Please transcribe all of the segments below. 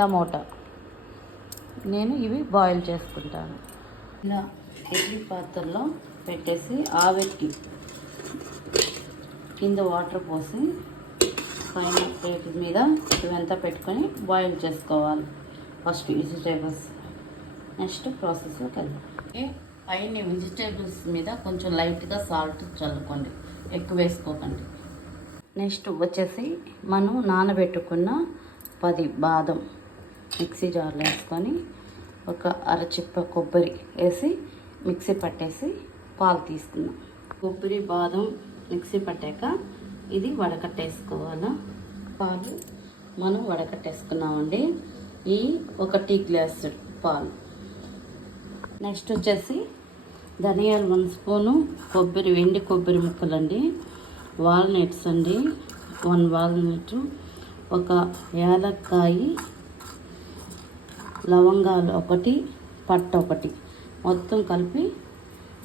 Tomato నేను ఇవి boil చేసుకుంటాను. ఇలా ఇడ్లీ పాత్రలో పెట్టేసి ఆవిరికి కింద వాటర్ పోసి పైన ప్లేట్ మీద ఇవంతా పెట్టుకొని బాయిల్ చేసుకోవాలి. ఫస్ట్ వెజిటేబుల్స్, నెక్స్ట్ ప్రాసెస్లోకి వెళ్దాం. పైన వెజిటేబుల్స్ మీద కొంచెం లైట్గా సాల్ట్ చల్లుకోండి, ఎక్కువ వేసుకోకండి. నెక్స్ట్ వచ్చేసి మనం నానబెట్టుకున్న 10 బాదం మిక్సీ జార్లో వేసుకొని ఒక అరచిప్ప కొబ్బరి వేసి మిక్సీ పట్టేసి పాలు తీసుకుందాం. కొబ్బరి బాదం మిక్సీ పట్టాక ఇది వడకట్టేసుకోవాలి. పాలు మనం వడకట్టేసుకున్నామండి. ఈ 1 గ్లాసు పాలు. నెక్స్ట్ వచ్చేసి ధనియాలు 1 స్పూను, కొబ్బరి ఎండి కొబ్బరి ముక్కలండి, వాల్నట్స్ అండి 1 వాల్నట్, ఒక యాలక్కాయ, లవంగాలు 1, పట్ట 1 మొత్తం కలిపి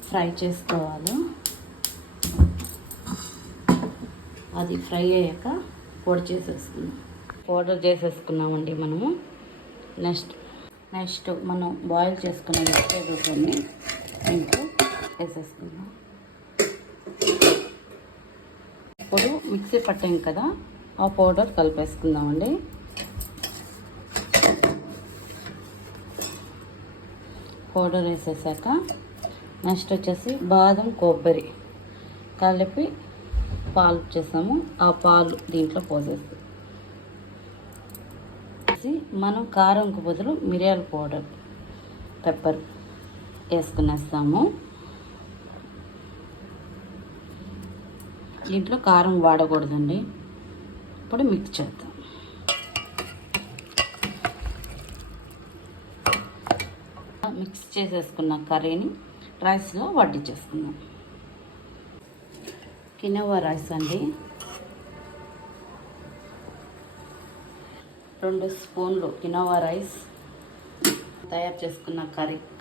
ఫ్రై చేసుకోవాలి. అది ఫ్రై అయ్యాక పౌడర్ చేసేసుకున్నామండి మనము. నెక్స్ట్ మనం బాయిల్ చేసుకున్న వెజిటేబుల్స్ అన్ని ఇంట్లో వేసేసుకుందాం. ఇప్పుడు మిక్సీ పట్టాం కదా, ఆ పౌడర్ కలిపేసుకుందామండి. పౌడర్ వేసేసాక నెక్స్ట్ వచ్చేసి బాదం కొబ్బరి కలిపి పాలు చేసాము, ఆ పాలు దీంట్లో పోసేసి మనం కారంకు బదులు మిరియాల పౌడర్, పెప్పర్ వేసుకునేస్తాము. దీంట్లో కారం వాడకూడదండి. ఇప్పుడు మిక్స్ చేద్దాం. మిక్స్ చేసేసుకున్న కర్రీని రైస్లో వడ్డించేసుకుందాం. కినోవా రైస్ అండి, 2 స్పూన్లు కినోవా రైస్. తయారు చేసుకున్న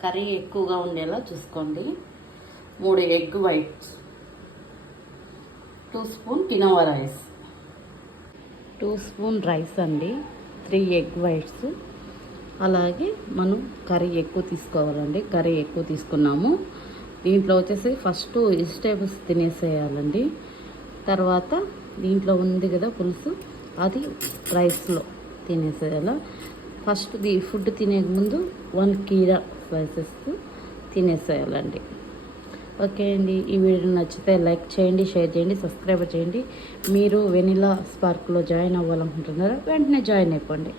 కర్రీ ఎక్కువగా ఉండేలా చూసుకోండి. 3 egg whites, 2 spoon quinoa rice, 2 spoon rice అండి, 3 ఎగ్ వైట్స్. అలాగే మనం కర్రీ ఎక్కువ తీసుకోవాలండి. కర్రీ ఎక్కువ తీసుకున్నాము. దీంట్లో వచ్చేసి ఫస్ట్ వెజిటేబుల్స్ తినేసేయాలండి. తర్వాత దీంట్లో ఉంది కదా పులుసు, అది రైస్లో తినేసేయాల. ఫస్ట్ ఫుడ్ తినే ముందు 1 కీరా స్లైసెస్ తినేసేయాలండి. ఓకే అండి, ఈ వీడియో నచ్చితే లైక్ చేయండి, షేర్ చేయండి, సబ్స్క్రైబ్ చేయండి. మీరు వెనిలా స్పార్క్లో జాయిన్ అవ్వాలనుకుంటున్నారా? వెంటనే జాయిన్ అయిపోండి.